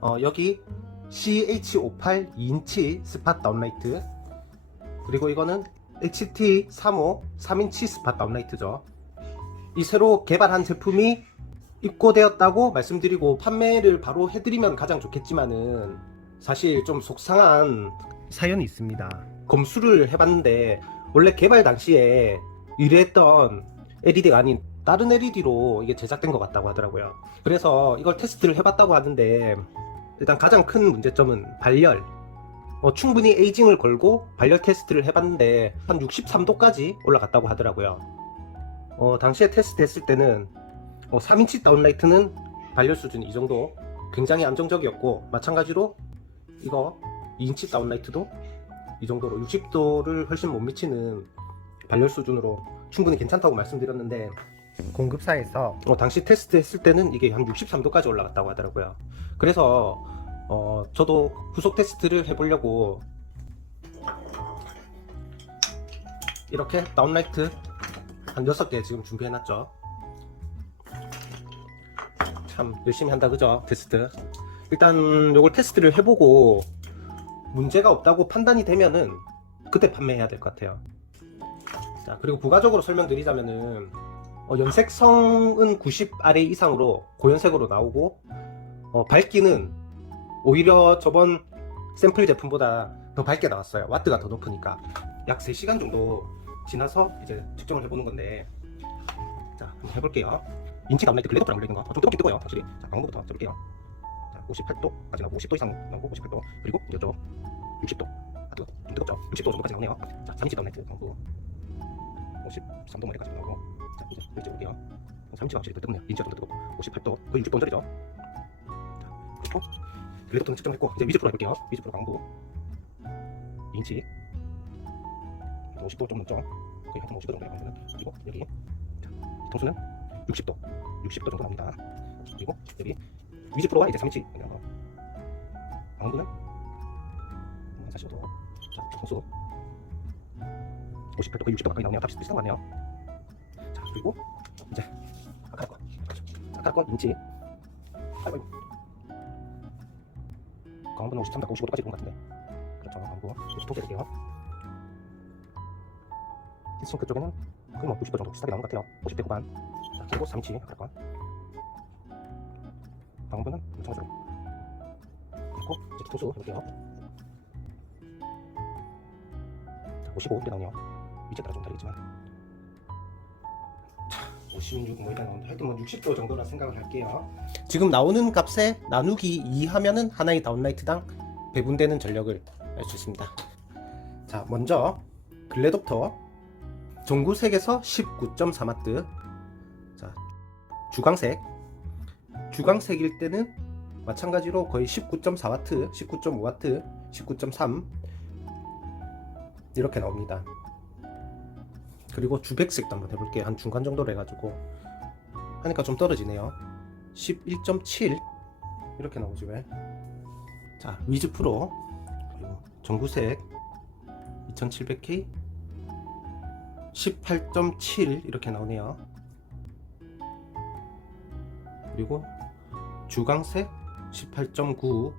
어, 여기 CH58 2인치 스팟 다운라이트 그리고 이거는 HT35 3인치 스팟 다운라이트죠. 이 새로 개발한 제품이 입고되었다고 말씀드리고 판매를 바로 해드리면 가장 좋겠지만은 사실 좀 속상한 사연이 있습니다. 검수를 해봤는데 원래 개발 당시에 의뢰했던 LED가 아닌 다른 LED로 이게 제작된 것 같다고 하더라고요. 그래서 이걸 테스트를 해봤다고 하는데 일단 가장 큰 문제점은 발열. 어, 충분히 에이징을 걸고 발열 테스트를 해봤는데 한 63도까지 올라갔다고 하더라고요. 어, 당시에 테스트 했을 때는 어, 3인치 다운라이트는 발열 수준 이 정도 굉장히 안정적이었고 마찬가지로 이거 2인치 다운라이트도 이 정도로 60도를 훨씬 못 미치는 발열 수준으로 충분히 괜찮다고 말씀드렸는데 공급사에서 어, 당시 테스트 했을 때는 이게 한 63도까지 올라갔다고 하더라고요. 그래서 어, 저도 후속 테스트를 해보려고 이렇게 다운라이트 한 6개 지금 준비해놨죠. 참 열심히 한다 그죠 테스트 일단 요걸 테스트를 해보고 문제가 없다고 판단이 되면은 그때 판매해야 될 것 같아요 자 그리고 부가적으로 설명드리자면은 어, 연색성은 90 아래 이상으로 고연색으로 나오고 어, 밝기는 오히려 저번 샘플 제품보다 더 밝게 나왔어요. 와트가 더 높으니까. 약 3시간 정도 지나서 이제 측정을 해보는 건데. 자 한번 해볼게요. 인치 다운라이트 글래더프랑 걸려있는 거좀 뜨겁게 뜨거요 확실히. 자 광고부터 써볼게요. 자 58도까지 나오고 50도 이상 나오고 58도. 그리고 이쪽 60도. 아좀 뜨겁죠? 60도 정도까지 나오네요. 자 3인치 다운라이트 광고 53도 머리까지 나오고. 자 이제 일찍 볼게요. 3인치가 확실히 더 뜨겁네요 인치가 좀 더 뜨겁고 58도 거의 60도 언저리죠? 자 그리고 글래더프는 측정했고 이제 위즈 프로 해볼게요. 위즈 프로 광고 2인치. 50도 좀 넘죠? 거의 한 50도 정도 나오는. 그리고 여기 자 통수는 60도. 60도 정도 나옵니다. 그리고 여기 위즈 프로가 이제 3인치. 이런 거 강원도는 45도. 자 통수 58도 거의 60도 가까이 나오네요 다 비슷한 것 같네요. 자 그리고 이제 아까라 건 자, 아까라 건 인치 아이고. 강원도는 53도 55도까지 본것 같은데. 그렇죠 강원도 이제 통수 해볼게요. 히스토크 쪽에는 거의 뭐 60도 정도 비슷하게 나온 것 같아요. 50대 후반. 자, 그리고 3인치 아까라 건 방금은 마찬가지로. 그리고 이제 뒤통수 해볼게요. 자, 55 이렇게 나오네요 위치에 따라 좀 다르겠지만. 자, 56뭐 나오는데 하여튼 뭐 60도 정도라 생각을 할게요. 지금 나오는 값에 나누기 2 하면은 하나의 다운라이트당 배분되는 전력을 알 수 있습니다. 자 먼저 글래독터 전구색에서 19.4마트. 자 주광색. 주광색일 때는 마찬가지로 거의 19.4W, 19.5W, 19.3 이렇게 나옵니다. 그리고 주백색도 한번 해볼게요. 한 중간 정도로 해가지고. 하니까 좀 떨어지네요. 11.7 이렇게 나오지 왜? 자 위즈 프로. 그리고 전구색. 2700K 18.7 이렇게 나오네요. 그리고 주광색. 18.9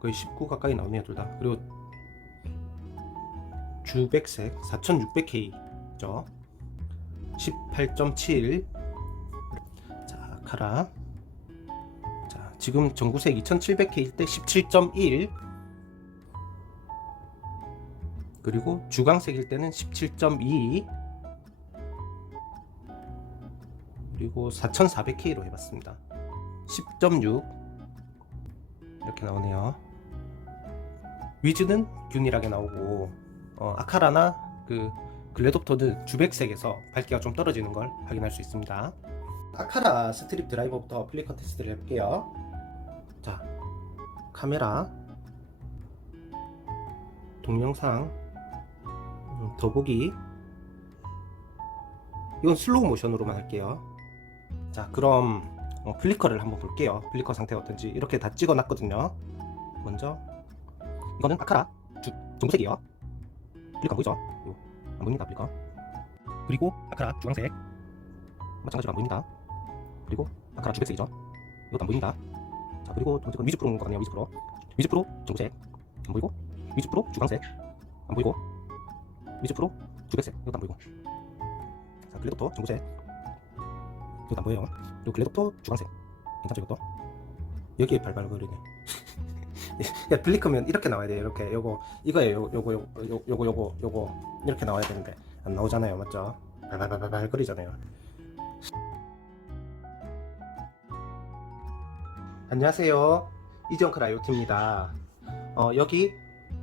거의 19 가까이 나오네요 둘 다. 그리고 주백색. 4600K 죠 18.7 자, 카라. 자, 지금 전구색 2700K일 때 17.1 그리고 주광색일 때는 17.2 그리고 4400K로 해봤습니다. 10.6 이렇게 나오네요. 위즈는 균일하게 나오고 어, 아카라나 그 글래독터드 주백색에서 밝기가 좀 떨어지는 걸 확인할 수 있습니다. 아카라 스트립 드라이버부터 플리커 테스트를 해볼게요. 자 카메라 동영상 음, 더보기. 이건 슬로우 모션으로만 할게요. 자 그럼 어, 플리커를 한번 볼게요. 플리커 상태가 어떤지. 이렇게 다 찍어 놨거든요. 먼저 이거는 아카라 주, 전구색이에요. 플리커 안 보이죠? 요, 안 보입니다 플리커. 그리고 아카라 주황색. 마찬가지로 안 보입니다. 그리고 아카라 주백색이죠. 이것도 안 보입니다. 자 그리고 두 번째 건 위즈 프로인 것 같네요 위즈 프로. 위즈 프로 중색. 안 보이고? 위즈 프로 주황색. 안 보이고? 위즈 프로 주백색. 이것도 안 보이고. 자 글래독터 중색. 이것도 안 보여요. 그리고 글래독터 주황색. 괜찮죠 이것도? 여기에 발발거리네 야 블리크면 이렇게 나와야 돼요 이렇게. 요거 이거예요 요거 요거 요거 요거 요거 요거. 이렇게 나와야 되는데. 안 나오잖아요. 맞죠? 발발발발 거리잖아요. 안녕하세요. 이정클 IoT입니다. 어, 여기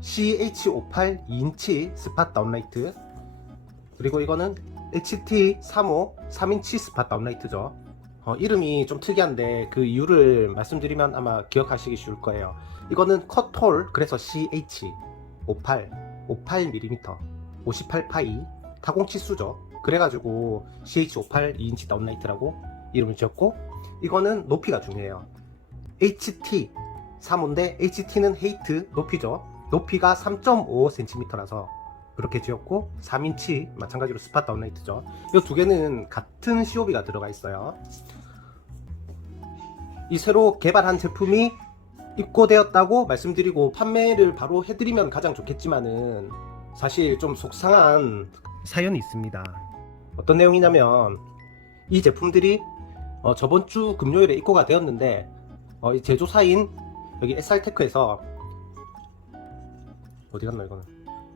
CH58 2인치 스팟 다운라이트. 그리고 이거는 HT35 3인치 스팟 다운라이트죠 어, 이름이 좀 특이한데 그 이유를 말씀드리면 아마 기억하시기 쉬울 거예요. 이거는 컷홀 그래서 CH 58 58mm 58 파이 타공 치수죠. 그래가지고 CH58 2인치 다운라이트라고 이름을 지었고 이거는 높이가 중요해요. HT 3호인데 HT는 헤이트 높이죠. 높이가 3.5cm라서 그렇게 지었고 3인치 마찬가지로 스팟 다운라이트죠 이 두 개는 같은 COB가 들어가 있어요 이 새로 개발한 제품이 입고되었다고 말씀드리고 판매를 바로 해드리면 가장 좋겠지만은 사실 좀 속상한 사연이 있습니다. 어떤 내용이냐면 이 제품들이 어, 저번 주 금요일에 입고가 되었는데 어, 이 제조사인 여기 SR테크에서 어디 갔나 이거는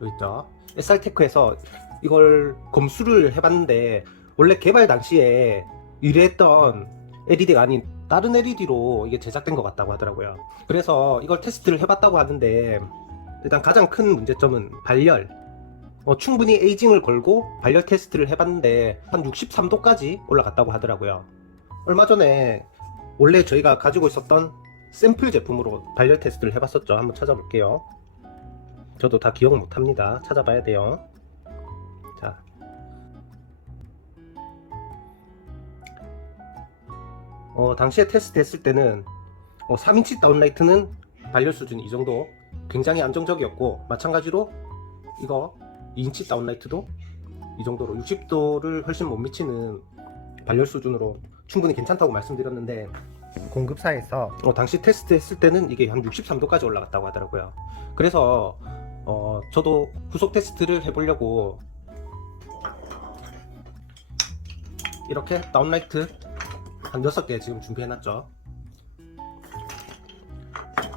여기 있죠. SR테크에서 이걸 검수를 해봤는데 원래 개발 당시에 의뢰했던 LED가 아닌 다른 LED로 이게 제작된 것 같다고 하더라고요. 그래서 이걸 테스트를 해봤다고 하는데 일단 가장 큰 문제점은 발열. 어, 충분히 에이징을 걸고 발열 테스트를 해봤는데 한 63도까지 올라갔다고 하더라고요. 얼마 전에 원래 저희가 가지고 있었던 샘플 제품으로 발열 테스트를 해봤었죠. 한번 찾아볼게요. 저도 다 기억 못합니다. 찾아봐야 돼요. 자, 어, 당시에 테스트 했을 때는 어, 3인치 다운라이트는 발열 수준이 이 정도 굉장히 안정적이었고 마찬가지로 이거 2인치 다운라이트도 이 정도로 60도를 훨씬 못 미치는 발열 수준으로 충분히 괜찮다고 말씀드렸는데 공급사에서 어, 당시 테스트 했을 때는 이게 한 63도까지 올라갔다고 하더라고요 그래서 어, 저도 후속 테스트를 해보려고 이렇게 다운라이트 한 6개 지금 준비해놨죠.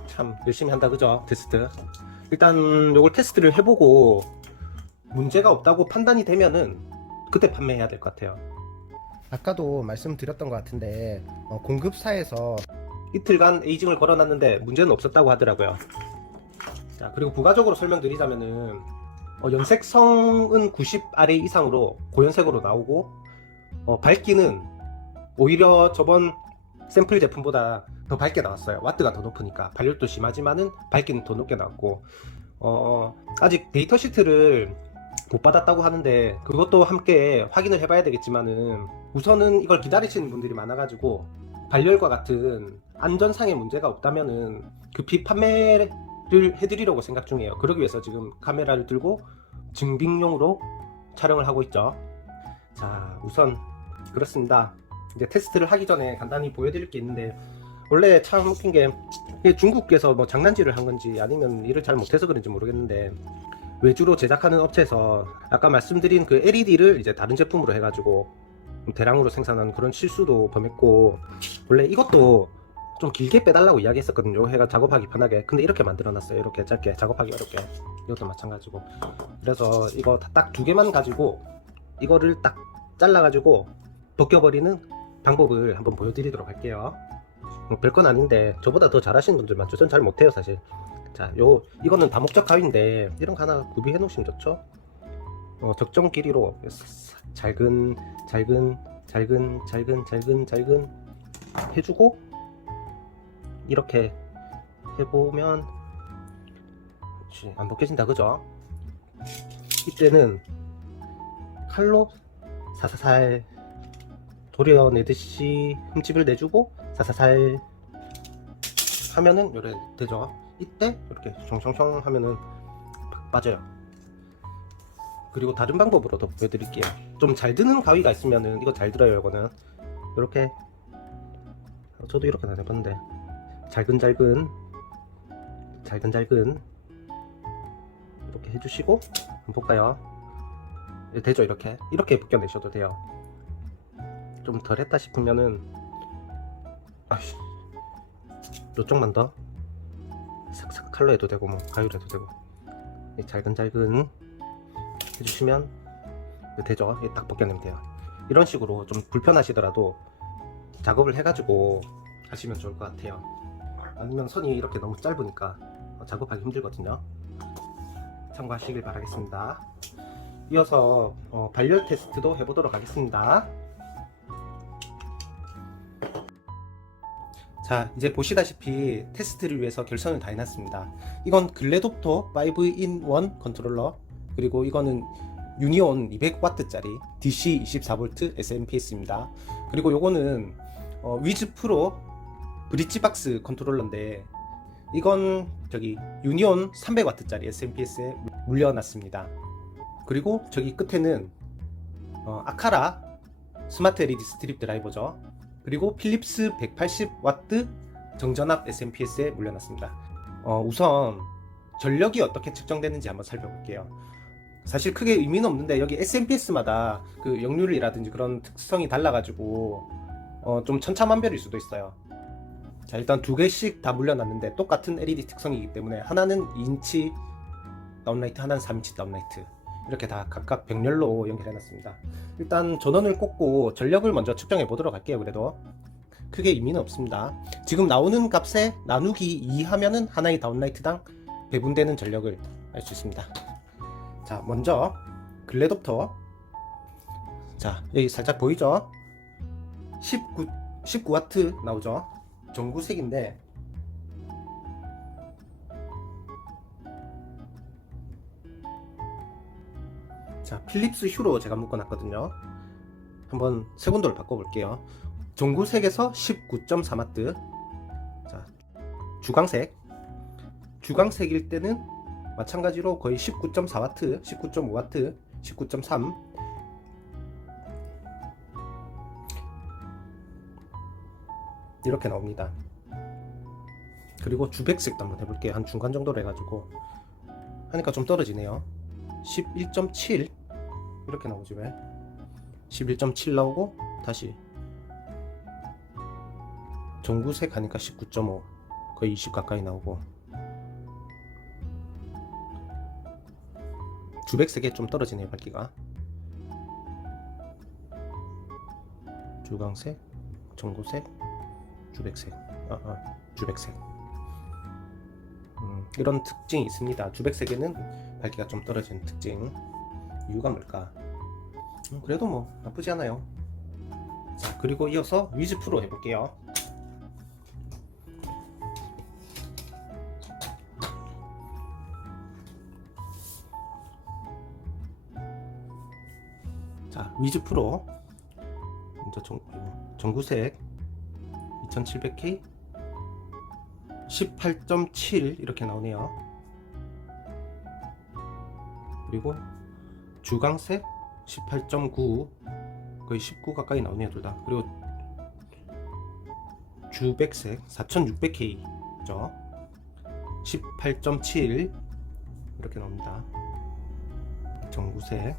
참 열심히 한다 그죠? 테스트. 일단 요걸 테스트를 해보고 문제가 없다고 판단이 되면은 그때 판매해야 될 것 같아요. 아까도 말씀드렸던 것 같은데 어, 공급사에서 이틀간 에이징을 걸어놨는데 문제는 없었다고 하더라고요. 자 그리고 부가적으로 설명드리자면은 어, 연색성은 90 아래 이상으로 고연색으로 나오고 어, 밝기는 오히려 저번 샘플 제품보다 더 밝게 나왔어요. 와트가 더 높으니까 발열도 심하지만은 밝기는 더 높게 나왔고 어, 아직 데이터 시트를 못 받았다고 하는데 그것도 함께 확인을 해봐야 되겠지만은 우선은 이걸 기다리시는 분들이 많아가지고 발열과 같은 안전상의 문제가 없다면은 급히 판매 를 해드리려고 생각 중이에요. 그러기 위해서 지금 카메라를 들고 증빙용으로 촬영을 하고 있죠. 자, 우선 그렇습니다. 이제 테스트를 하기 전에 간단히 보여드릴 게 있는데 원래 참 웃긴 게 중국에서 뭐 장난질을 한 건지 아니면 일을 잘 못해서 그런지 모르겠는데 외주로 제작하는 업체에서 아까 말씀드린 그 LED를 이제 다른 제품으로 해가지고 대량으로 생산한 그런 실수도 범했고 원래 이것도 좀 길게 빼달라고 이야기했었거든요. 해가 작업하기 편하게. 근데 이렇게 만들어놨어요. 이렇게 짧게 작업하기 어렵게. 이것도 마찬가지고. 그래서 이거 딱 두 개만 가지고 이거를 딱 잘라가지고 벗겨버리는 방법을 한번 보여드리도록 할게요. 뭐 별건 아닌데 저보다 더 잘하시는 분들 많죠. 전 잘 못해요 사실. 자, 요 이거는 다목적 가위인데 이런 거 하나 구비해 놓으시면 좋죠. 어, 적정 길이로 잘근 잘근 잘근 잘근 잘근 잘근 해주고 이렇게 해보면 안 벗겨진다 그죠? 이때는 칼로 사사살 도려내듯이 흠집을 내주고 사사살 하면은 요래 되죠. 이때 이렇게 총총총 하면은 팍 빠져요. 그리고 다른 방법으로 더 보여드릴게요. 좀 잘 드는 가위가 있으면은 이거 잘 들어요 이거는. 이렇게. 저도 이렇게 안 해봤는데 잘근잘근 잘근잘근 이렇게 해주시고 한번 볼까요? 네, 되죠 이렇게? 이렇게 벗겨내셔도 돼요. 좀 덜했다 싶으면은 아씨 요쪽만 더. 삭삭 칼로 해도 되고 뭐 가위로 해도 되고. 이 잘근잘근 해주시면 되죠? 이딱 벗겨내면 돼요. 이런 식으로 좀 불편하시더라도 작업을 해가지고 하시면 좋을 것 같아요 아니면 선이 이렇게 너무 짧으니까 어, 작업하기 힘들거든요. 참고하시길 바라겠습니다. 이어서 어, 발열 테스트도 해보도록 하겠습니다. 자 이제 보시다시피 테스트를 위해서 결선을 다 해놨습니다. 이건 글래독토 5in1 컨트롤러 그리고 이거는 유니온 200W짜리 DC 24V SMPS입니다. 그리고 요거는 어, 위즈 프로 브릿지 박스 컨트롤러인데 이건 저기 유니온 300W짜리 SMPS에 물려놨습니다 그리고 저기 끝에는 어, 아카라 스마트 LED 스트립 드라이버죠 그리고 필립스 180W 정전압 SMPS에 물려놨습니다. 어, 우선 전력이 어떻게 측정되는지 한번 살펴볼게요. 사실 크게 의미는 없는데 여기 SMPS마다 그 역률이라든지 그런 특성이 달라가지고 어, 좀 천차만별일 수도 있어요. 자 일단 두 개씩 다 물려놨는데 똑같은 LED 특성이기 때문에 하나는 2인치 다운라이트, 하나는 3인치 다운라이트 이렇게 다 각각 병렬로 연결해놨습니다. 일단 전원을 꽂고 전력을 먼저 측정해 보도록 할게요. 그래도 크게 의미는 없습니다. 지금 나오는 값에 나누기 2 하면은 하나의 다운라이트당 배분되는 전력을 알 수 있습니다. 자, 먼저 글래덥터 자, 여기 살짝 보이죠? 19 19와트 나오죠? 전구색인데 자, 필립스 휴로 제가 묶어놨거든요. 한번 세곤도를 바꿔볼게요. 종구색에서 19.4와트. 자, 주광색. 주광색일 때는 마찬가지로 거의 19.4와트, 19.5와트, 19.3. 이렇게 나옵니다. 그리고 주백색도 한번 해볼게요. 한 중간 정도로 해가지고 하니까 좀 떨어지네요. 11.7 이렇게 나오지 왜? 11.7 나오고 다시 전구색 하니까 19.5 거의 20 가까이 나오고 주백색에 좀 떨어지네요 밝기가 주광색 전구색 주백색. 아, 아 주백색. 음, 이런 특징이 있습니다. 주백색에는 밝기가 좀 떨어지는 특징. 이유가 뭘까? 음, 그래도 뭐 나쁘지 않아요. 자 그리고 이어서 위즈 프로 해볼게요. 자 위즈 프로. 전구색 2700K 18.7 이렇게 나오네요. 그리고 주광색 18.9 거의 19 가까이 나오네요 둘 다. 그리고 주백색 4600K죠? 18.7 이렇게 나옵니다. 전구색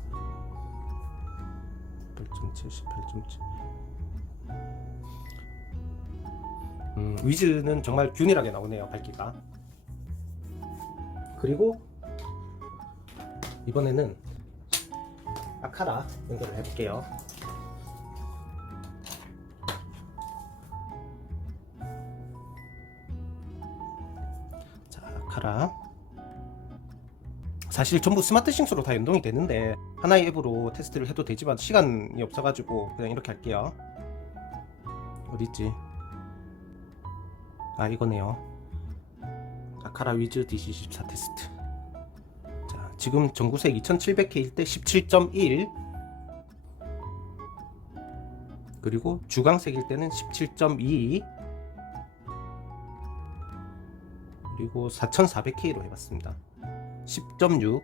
18.7 18.7 음, 위즈는 정말 균일하게 나오네요 밝기가. 그리고 이번에는 아카라 연결을 해볼게요. 자 아카라. 사실 전부 스마트 싱스로 다 연동이 되는데 하나의 앱으로 테스트를 해도 되지만 시간이 없어가지고 그냥 이렇게 할게요. 어딨지 아 이거네요. 아카라 위즈 DC14 테스트. 자 지금 전구색 2700K일 때 17.1 그리고 주광색일 때는 17.2 그리고 4400K로 해봤습니다. 10.6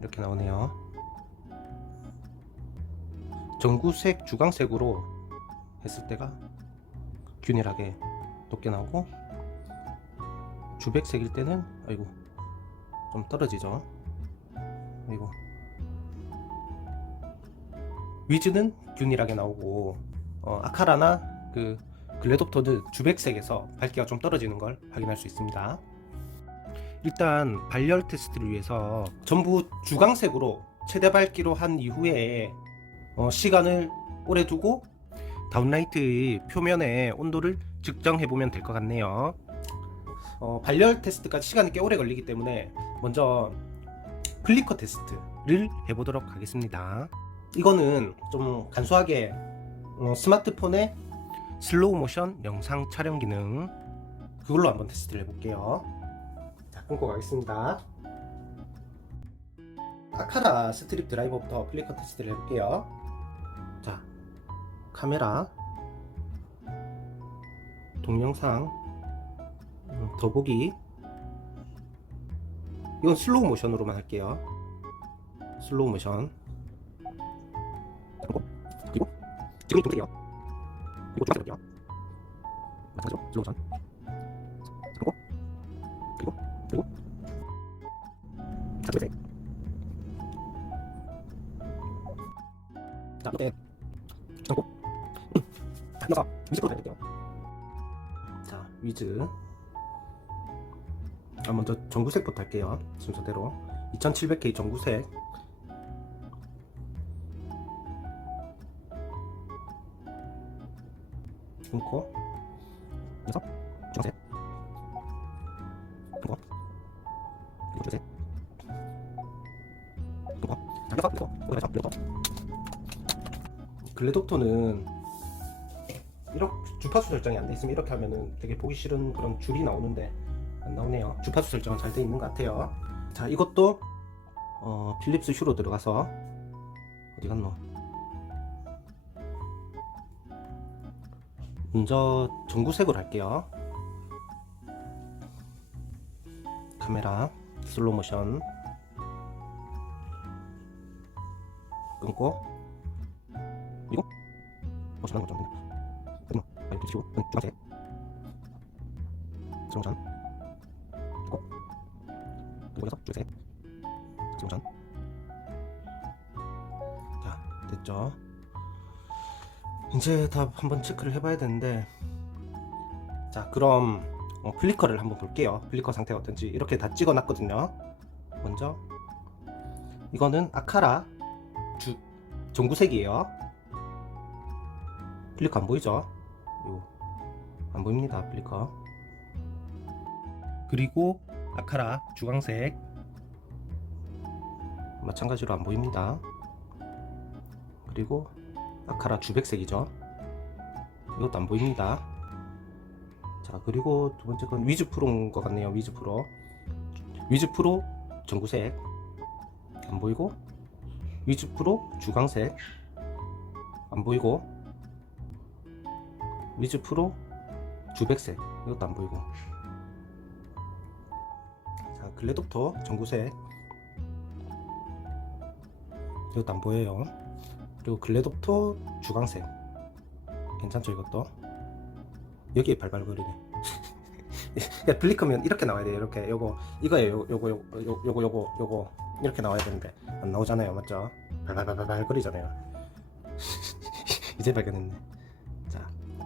이렇게 나오네요. 전구색 주광색으로 했을 때가 균일하게 높게 나오고 주백색일 때는 아이고 좀 떨어지죠. 아이고. 위즈는 균일하게 나오고 어, 아카라나 그 글래독토는 주백색에서 밝기가 좀 떨어지는 걸 확인할 수 있습니다. 일단 발열 테스트를 위해서 전부 주광색으로 최대 밝기로 한 이후에 어, 시간을 오래 두고 다운라이트의 표면의 온도를 측정해 보면 될 것 같네요. 어, 발열 테스트까지 시간이 꽤 오래 걸리기 때문에 먼저 플리커 테스트를 해보도록 하겠습니다. 이거는 좀 간소하게 어, 스마트폰의 슬로우 모션 영상 촬영 기능 그걸로 한번 테스트를 해볼게요. 자, 끊고 가겠습니다. 아카라 스트립 드라이버부터 플리커 테스트를 해볼게요. 자, 카메라, 동영상, 음, 더보기. 이건 슬로우 모션으로만 할게요. 슬로우 모션. 그리고 지금 동작이요. 그리고 중앙색이요. 마찬가지로 슬로우 모션. 그리고 그리고 그리고 자, 그색. 자, 이때 하고 넣어서 위즈로 해볼게요. 자, 위즈. 아, 먼저 전구색부터 할게요. 순서대로. 2700K 전구색. 끊고 그래서 주황색 끊고. 그리고 주색 끊고. 자, 그래서 그래서 그래서 그래서 글래독토는 주파수 설정이 안 돼 있으면 이렇게 하면은 되게 보기 싫은 그런 줄이 나오는데 안 나오네요. 주파수 설정은 잘 돼 있는 것 같아요. 자, 이것도 어, 필립스 휴로 들어가서 어디 갔노? 먼저 전구색으로 할게요. 카메라 슬로우 모션 끊고 그리고 어 거좀 끊어 아니 응 주황색 모션 끊고 그리고 해서 주색 모션 자 됐죠? 이제 다 한번 체크를 해봐야 되는데. 자 그럼 어, 플리커를 한번 볼게요. 플리커 상태가 어떤지. 이렇게 다 찍어놨거든요. 먼저. 이거는 아카라 주 전구색이에요. 플리커 안 보이죠? 요. 안 보입니다 플리커 그리고 아카라 주광색 마찬가지로 안 보입니다 그리고 아카라 주백색이죠. 이것도 안 보입니다. 자, 그리고 두 번째 건 위즈 프로인 것 같네요. 위즈 프로. 위즈 프로 전구색. 안 보이고. 위즈 프로 주광색. 안 보이고. 위즈 프로 주백색. 이것도 안 보이고. 자, 글래독터 전구색. 이것도 안 보여요. 그리고 글래독토 주광색 괜찮죠 이것도? 여기에 발발거리네. 야, 블리커면 이렇게 나와야 돼요 이렇게. 요거 이거예요. 요- 요거 요거 요- 요거 요거 요거. 이렇게 나와야 되는데. 안 나오잖아요 맞죠? 발발발발 거리잖아요. 이제 발견했네. 자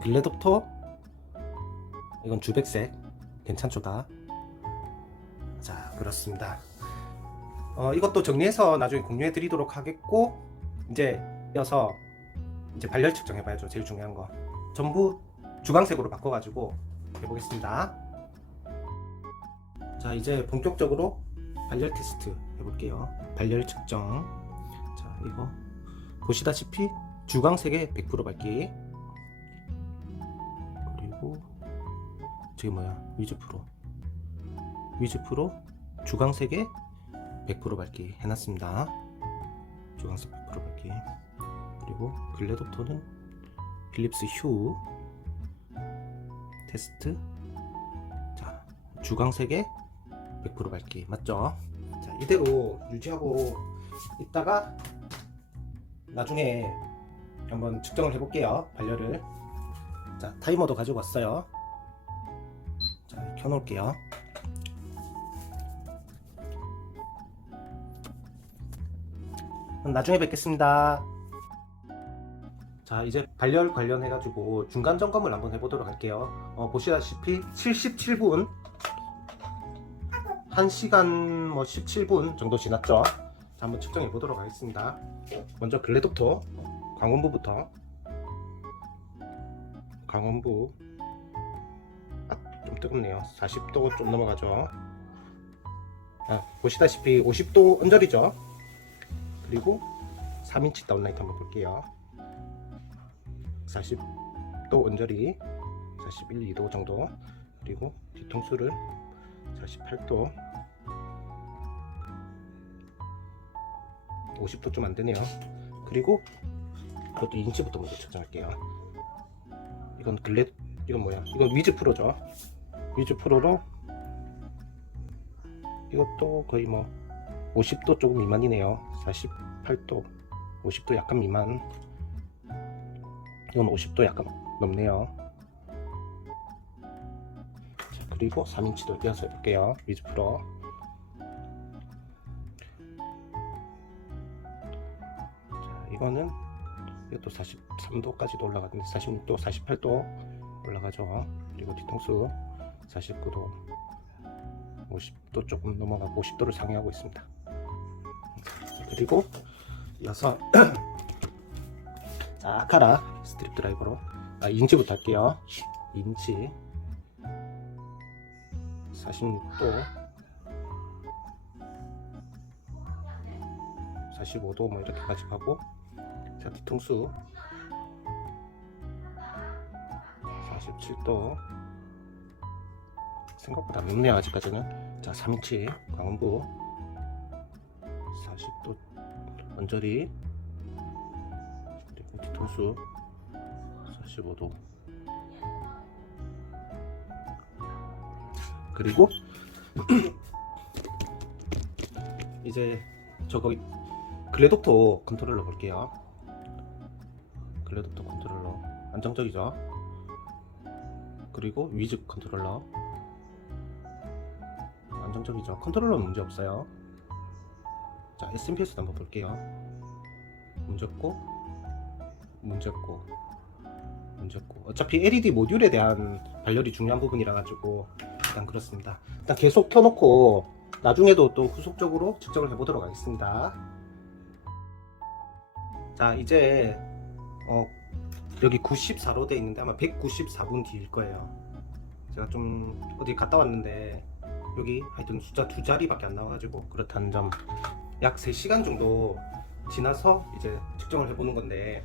글래독토 이건 주백색 괜찮죠 다 자 그렇습니다 어, 이것도 정리해서 나중에 공유해 드리도록 하겠고 이제 이어서 이제 발열 측정해 봐야죠. 제일 중요한 거. 전부 주광색으로 바꿔 가지고 해 보겠습니다. 자, 이제 본격적으로 발열 테스트 해 볼게요. 발열 측정. 자, 이거 보시다시피 주광색의 100% 밝기. 저게 뭐야? 위즈 프로. 위즈 프로 주광색의 100% 밝기 해 놨습니다. 주황색 100% 밝기 그리고 글래독토는 필립스 휴 테스트 자 주광색의 100% 밝기 맞죠? 자 이대로 유지하고 있다가 나중에 한번 측정을 해볼게요 발열을 자 타이머도 가지고 왔어요 켜놓을게요. 나중에 뵙겠습니다. 자 이제 발열 관련해가지고 중간 점검을 한번 해보도록 할게요. 어, 보시다시피 77분 1시간 뭐 17분 정도 지났죠. 자, 한번 측정해 보도록 하겠습니다. 먼저 글래독터 아, 좀 뜨겁네요. 40도 좀 넘어가죠. 아, 보시다시피 50도 언저리죠. 그리고 3인치 다운라이트 한번 볼게요. 40도 언저리 41, 2도 정도 그리고 뒤통수를 48도 50도 좀 안되네요 그리고 그것도 인치부터 먼저 측정할게요 이건 글렛 이건 뭐야 이건 위즈 프로죠 위즈 프로로? 이것도 거의 뭐 50도 조금 미만이네요. 48도 50도 약간 미만. 이건 50도 약간 넘네요. 자, 그리고 3인치도 띄어서 해볼게요. 위즈 프로. 자 이거는 이것도 43도까지도 올라가는데 46도 48도 올라가죠. 그리고 뒤통수 49도 50도 조금 넘어가고 50도를 상회하고 있습니다. 자, 그리고 이어서 자, 아카라 스트립 드라이버로. 아, 인치부터 할게요. 인치 46도. 45도 뭐 이렇게까지 가고. 자 뒤통수. 47도 생각보다 높네요 아직까지는. 자 3인치 강원부. 40도 언저리. 그리고 뒤통수. 45도. 그리고 이제 저거 글래독터 컨트롤러 볼게요. 글래독터 컨트롤러. 안정적이죠? 그리고 위즈 컨트롤러 안정적이죠. 컨트롤러는 문제 없어요. 자 SMPS도 한번 볼게요. 문제 없고 문제 없고 문제 없고. 어차피 LED 모듈에 대한 발열이 중요한 부분이라 가지고 일단 그렇습니다. 일단 계속 켜놓고 나중에도 또 후속적으로 측정을 해보도록 하겠습니다. 자 이제 어, 여기 94로 돼 있는데 아마 194분 뒤일 거예요. 제가 좀 어디 갔다 왔는데 여기 하여튼 숫자 두 자리밖에 안 나와가지고 그렇다는 점 약 3시간 정도 지나서 이제 측정을 해보는 건데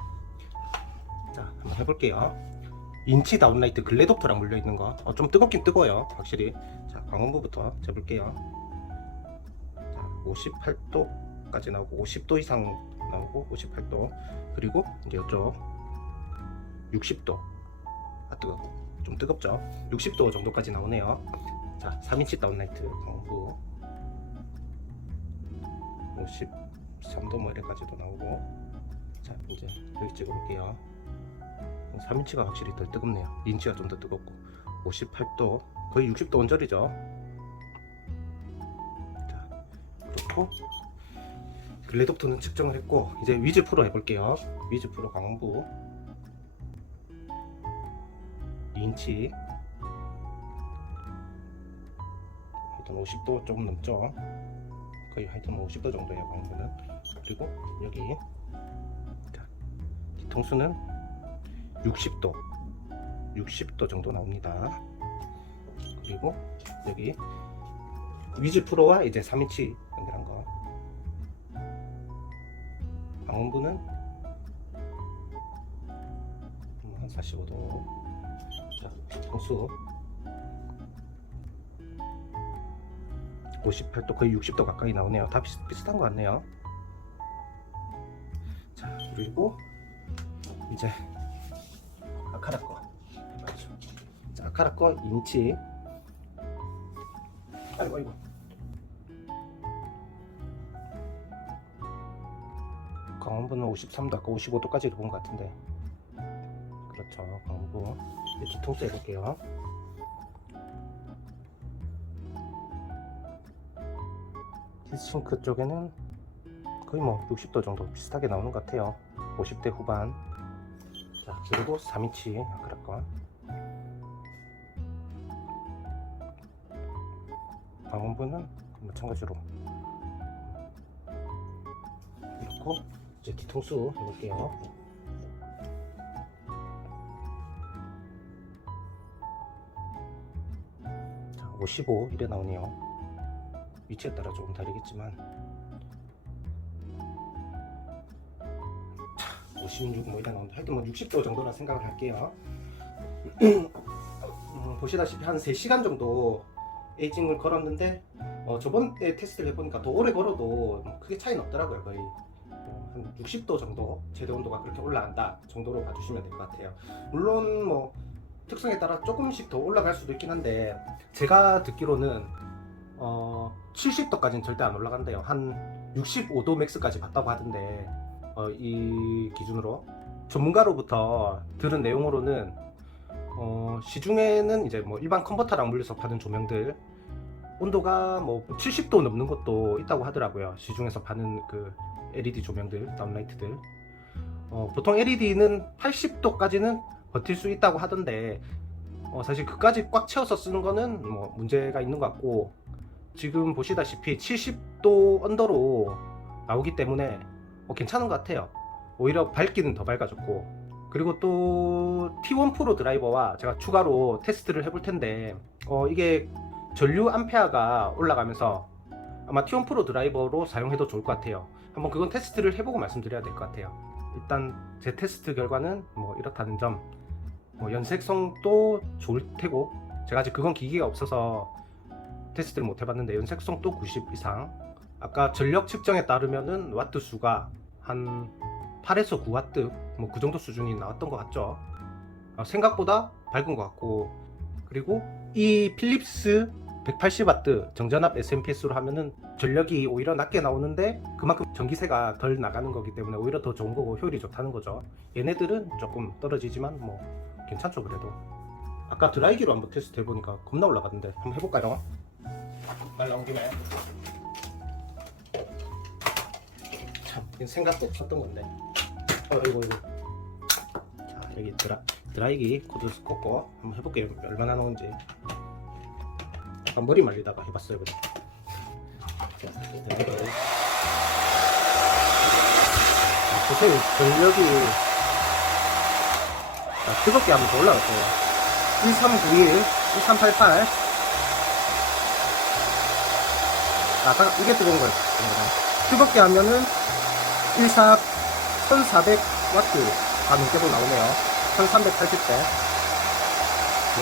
자 한번 해볼게요. 인치 다운라이트 글래독터랑 물려있는 거. 좀 뜨겁긴 뜨거워요 확실히. 자 강원부부터 재볼게요. 자 58도까지 나오고 50도 이상 나오고 58도. 그리고 이제 이쪽 60도. 아 뜨거 좀 뜨겁죠? 60도 정도까지 나오네요 자 3인치 다운라이트 강원부 53도 뭐 이래까지도 나오고. 자 이제 여기 찍어볼게요. 3인치가 확실히 덜 뜨겁네요. 인치가 좀 더 뜨겁고. 58도 거의 60도 언저리죠? 자 그렇고. 글래독터는 측정을 했고 이제 위즈 프로 해볼게요. 위즈 프로 강원부 2인치 하여튼 50도 조금 넘죠? 거의 하여튼 뭐 50도 정도예요 강원부는 그리고 여기 자, 뒤통수는 60도 60도 정도 나옵니다. 그리고 여기 위즈 프로와 이제 3인치 연결한 거. 강원부는 음, 한 45도. 자 뒤통수 58도 거의 60도 가까이 나오네요. 다 비슷, 비슷한 것 같네요. 자 그리고 이제 아카라 거. 자 아카라 거 인치. 아이고 아이고. 강원부는 53도 아까 55도까지 본것 같은데. 그렇죠 강원부 뒤통수 해볼게요 히트싱크 쪽에는 거의 뭐 60도 정도 비슷하게 나오는 것 같아요. 50대 후반. 자 그리고 3인치 아까 거 방음부는 마찬가지로. 넣고 이제 뒤통수 자, 55 이래 나오네요. 위치에 따라 조금 다르겠지만 자, 56뭐 이래 나온다. 하여튼 뭐 60도 정도라 생각을 할게요. 음, 보시다시피 한 3시간 정도 에이징을 걸었는데 어, 저번에 테스트를 해보니까 더 오래 걸어도 뭐 크게 차이는 없더라고요. 거의 어, 한 60도 정도 최대 온도가 그렇게 올라간다 정도로 봐주시면 될 것 같아요. 물론 뭐 특성에 따라 조금씩 더 올라갈 수도 있긴 한데 제가 듣기로는 어 70도까지는 절대 안 올라간대요. 한 65도 맥스까지 봤다고 하던데 어, 이 기준으로 전문가로부터 들은 내용으로는 어, 시중에는 이제 뭐 일반 컨버터랑 물려서 파는 조명들 온도가 뭐 70도 넘는 것도 있다고 하더라고요. 시중에서 파는 그 LED 조명들, 다운라이트들. 어, 보통 LED는 80도까지는 버틸 수 있다고 하던데 어, 사실 그까지 꽉 채워서 쓰는 거는 뭐 문제가 있는 것 같고 지금 보시다시피 70도 언더로 나오기 때문에 어, 괜찮은 것 같아요. 오히려 밝기는 더 밝아졌고 그리고 또 T1 프로 드라이버와 제가 추가로 테스트를 해볼 텐데 어, 이게 전류 암페어가 올라가면서 아마 T1 프로 드라이버로 사용해도 좋을 것 같아요. 한번 그건 테스트를 해보고 말씀드려야 될 것 같아요. 일단 제 테스트 결과는 뭐 이렇다는 점, 뭐 연색성도 좋을 테고 제가 아직 그건 기기가 없어서 테스트를 못 해봤는데 연색성도 90 이상. 아까 전력 측정에 따르면은 와트 수가 한 8에서 9와트 뭐 그 정도 수준이 나왔던 것 같죠. 아, 생각보다 밝은 것 같고 그리고 이 필립스 180와트 정전압 SMPS로 하면은 전력이 오히려 낮게 나오는데 그만큼 전기세가 덜 나가는 거기 때문에 오히려 더 좋은 거고 효율이 좋다는 거죠. 얘네들은 조금 떨어지지만 뭐 괜찮죠 그래도. 아까 드라이기로 한번 테스트 해보니까 겁나 올라갔는데 한번 해볼까요? 말 나온 김에. 참 이건 생각도 없었던 건데. 어 이거 이거. 자 여기 드라 드라이기 코드 꽂고 한번 해볼게요. 얼마나 나오는지. 약간 머리 말리다가 해봤어요. 자, 보세요 전력이 자, 뜨겁게 한번 더 올라갈게요. 1391, 1388. 아까 이게 뜨거운 거예요. 뜨겁게 하면은 14, 1400와트 다 넘게도 나오네요. 1380대.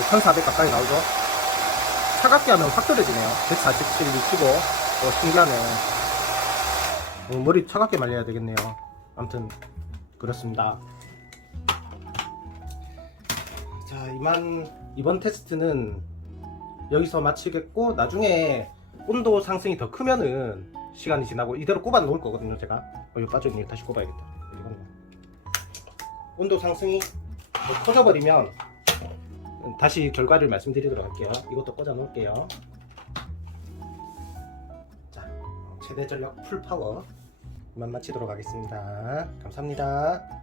1400 가까이 나오죠. 차갑게 하면 확 떨어지네요. 147, 65. 어, 신기하네. 어, 머리 차갑게 말려야 되겠네요. 아무튼, 그렇습니다. 자, 이만 이번 테스트는 여기서 마치겠고 나중에 온도 상승이 더 크면은 시간이 지나고 이대로 꼽아 놓을 거거든요, 제가. 어, 이거 빠져 있네. 다시 꼽아야겠다. 이거는. 온도 상승이 더 커져버리면 다시 결과를 말씀드리도록 할게요. 이것도 꽂아 놓을게요. 자, 어, 최대 전력 풀 파워 이만 마치도록 하겠습니다. 감사합니다.